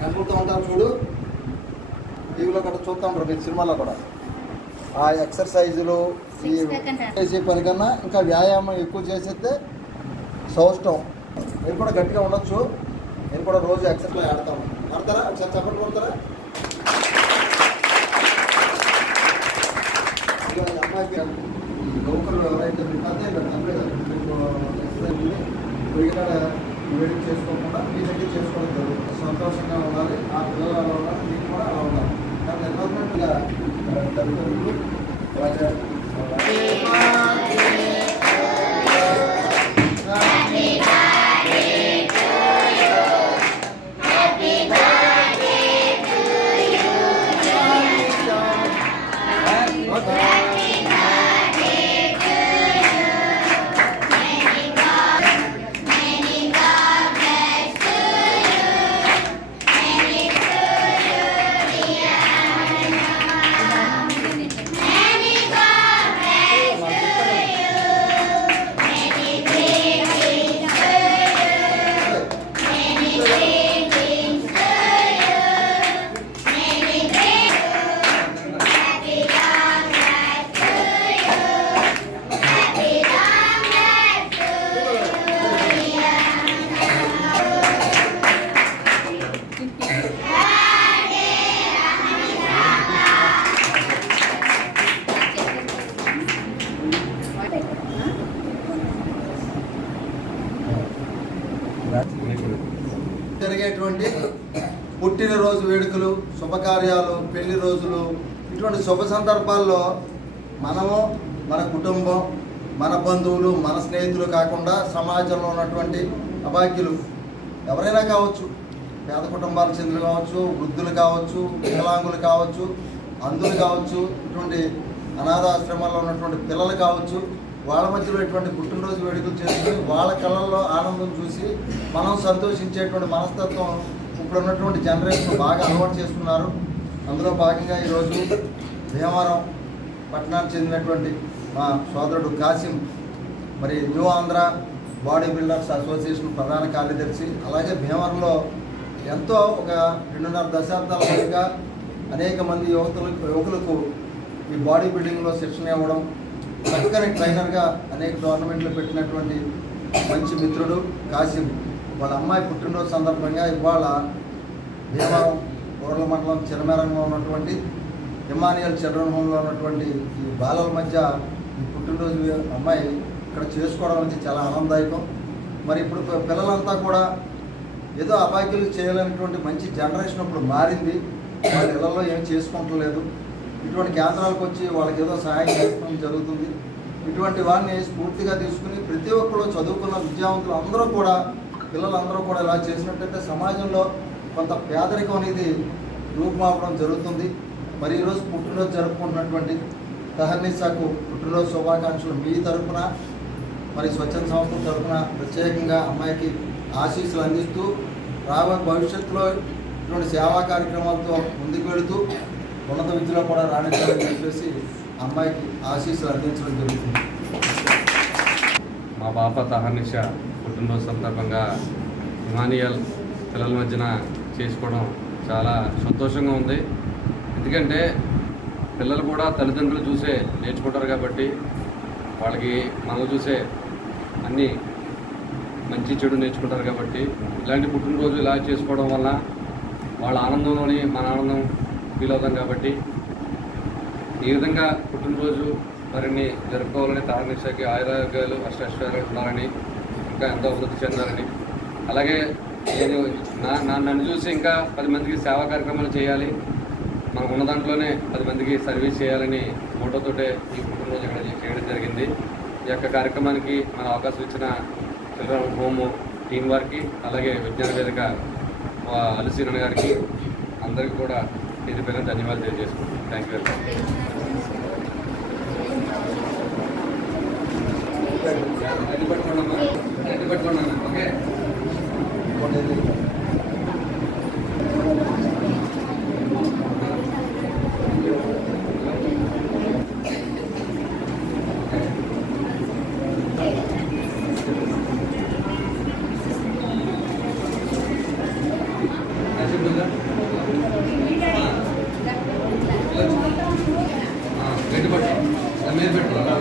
కనుకుంటూ ఉంటారు చూడు, టీవీలో కూడా చూస్తూ ఉంటారు మీరు, సినిమాలో కూడా. ఆ ఎక్సర్సైజులు చేసే పని కన్నా ఇంకా వ్యాయామం ఎక్కువ చేసేస్తే సౌష్టం. మీరు కూడా గట్టిగా ఉండొచ్చు. నేను కూడా రోజు ఎక్సర్సైజ్ ఆడతాను. ఆడతారా? ఒకసారి చప్పట్లు కొడతారా? అమ్మాయికి లోకల్ ఎవరైతే వేడి చేసుకోకుండా మీ దగ్గర చేసుకోవడం జరుగుతుంది. సంతోషంగా ఉండాలి, ఆ పిల్లలు అలా ఉండాలి, మీకు కూడా అలా ఉండాలి. కానీ ఎన్విరాన్మెంట్గా తల్లిదండ్రులు జరిగేటువంటి పుట్టినరోజు వేడుకలు, శుభకార్యాలు, పెళ్లి రోజులు, ఇటువంటి శుభ సందర్భాల్లో మనము, మన కుటుంబం, మన బంధువులు, మన స్నేహితులు కాకుండా సమాజంలో ఉన్నటువంటి అభాగ్యులు ఎవరైనా కావచ్చు, పేద కుటుంబాలకు చెందిన కావచ్చు, వృద్ధులు కావచ్చు, వికలాంగులు కావచ్చు, అంధులు కావచ్చు, ఇటువంటి అనాథాశ్రమాల్లో ఉన్నటువంటి పిల్లలు కావచ్చు, వాళ్ళ మధ్యలో ఇటువంటి పుట్టినరోజు వేడుకలు చేసుకుని వాళ్ళ కళ్ళల్లో ఆనందం చూసి మనం సంతోషించేటువంటి మనస్తత్వం ఇప్పుడు ఉన్నటువంటి జనరేషన్ బాగా అలవాటు చేస్తున్నారు. అందులో భాగంగా ఈరోజు భీమవరం పట్టణానికి చెందినటువంటి మా సోదరుడు కాసిం, మరి new Andhra body builders association ప్రధాన కార్యదర్శి, అలాగే భీమవరంలో ఎంతో ఒక 2.5 దశాబ్దాల పైగా అనేక మంది యువకులకు ఈ బాడీ బిల్డింగ్లో శిక్షణ ఇవ్వడం, చక్కని ట్రైనర్గా అనేక టోర్నమెంట్లు పెట్టినటువంటి మంచి మిత్రుడు కాసిం. వాళ్ళ అమ్మాయి పుట్టినరోజు సందర్భంగా ఇవాళ భీమవరం రూరల్ మండలం చిరమేరంలో ఉన్నటువంటి ఇమానియల్ చిల్డ్రన్ హోమ్లో ఉన్నటువంటి ఈ బాలల మధ్య ఈ పుట్టినరోజు అమ్మాయి ఇక్కడ చేసుకోవడం అనేది చాలా ఆనందదాయకం. మరి ఇప్పుడు పిల్లలంతా కూడా ఏదో అభాగ్యులు చేయలేనటువంటి మంచి జనరేషన్ ఇప్పుడు మారింది. వాళ్ళ ఇళ్లలో ఏం చేసుకుంటలేదు. ఇటువంటి కేంద్రాలకు వచ్చి వాళ్ళకి ఏదో సహాయం చేసుకోవడం జరుగుతుంది. ఇటువంటి వారిని స్ఫూర్తిగా తీసుకుని ప్రతి ఒక్కరు చదువుకున్న విద్యావంతులు అందరూ కూడా, పిల్లలందరూ కూడా ఇలా చేసినట్టయితే సమాజంలో కొంత పేదరికం అనేది రూపుమాపడం జరుగుతుంది. మరి ఈరోజు పుట్టినరోజు జరుపుకుంటున్నటువంటి తహర్నిసాకు పుట్టినరోజు శుభాకాంక్షలు మీ తరఫున, మరి స్వచ్ఛంద సంస్థల తరఫున ప్రత్యేకంగా అమ్మాయికి ఆశీస్సులు అందిస్తూ రాబోయే భవిష్యత్తులో ఇటువంటి సేవా కార్యక్రమాలతో ముందుకు వెళుతూ ఉన్నత విద్యలో కూడా రాణించాలని చెప్పేసి అమ్మాయికి ఆశీస్సులు అందించడం జరుగుతుంది. మా పాప తహర్నిషా పుట్టినరోజు సందర్భంగా ఇమానియల్ పిల్లల మధ్యన చేసుకోవడం చాలా సంతోషంగా ఉంది. ఎందుకంటే పిల్లలు కూడా తల్లిదండ్రులు చూసే నేర్చుకుంటారు కాబట్టి వాళ్ళకి మనం చూసే అన్నీ మంచి చెడు నేర్చుకుంటారు కాబట్టి ఇలాంటి పుట్టినరోజు ఇలా చేసుకోవడం వల్ల వాళ్ళ ఆనందంలోని మన ఆనందం ఫీల్ అవుతాం. కాబట్టి ఈ విధంగా పుట్టినరోజు మరిన్ని జరుపుకోవాలని, తహర్నిషాకి ఆయురారోగ్యాలు అష్టైశ్వర్యాలు ఉండాలని, ఇంకా ఎంతో అభివృద్ధి చెందాలని, అలాగే నేను నన్ను చూసి ఇంకా 10 మందికి సేవా కార్యక్రమాలు చేయాలి, మనకు ఉన్న దాంట్లోనే 10 మందికి సర్వీస్ చేయాలని మోటోతోటే ఈ పుట్టినరోజు ఇక్కడ చేయడం జరిగింది. ఈ యొక్క కార్యక్రమానికి మన అవకాశం ఇచ్చిన చిల్డ్రన్ హోమ్ టీం వారికి, అలాగే విజ్ఞాన వేదిక అలసీనన్న గారికి అందరికీ కూడా ఇది పేరు ధన్యవాదాలు తెలియజేసుకుంటున్నాను. Thank you very much. గట్టి పట్టుకోండి, గట్టి పట్టుకోండి. ఓకే. గట్టి పట్టు, మీద పెట్టు.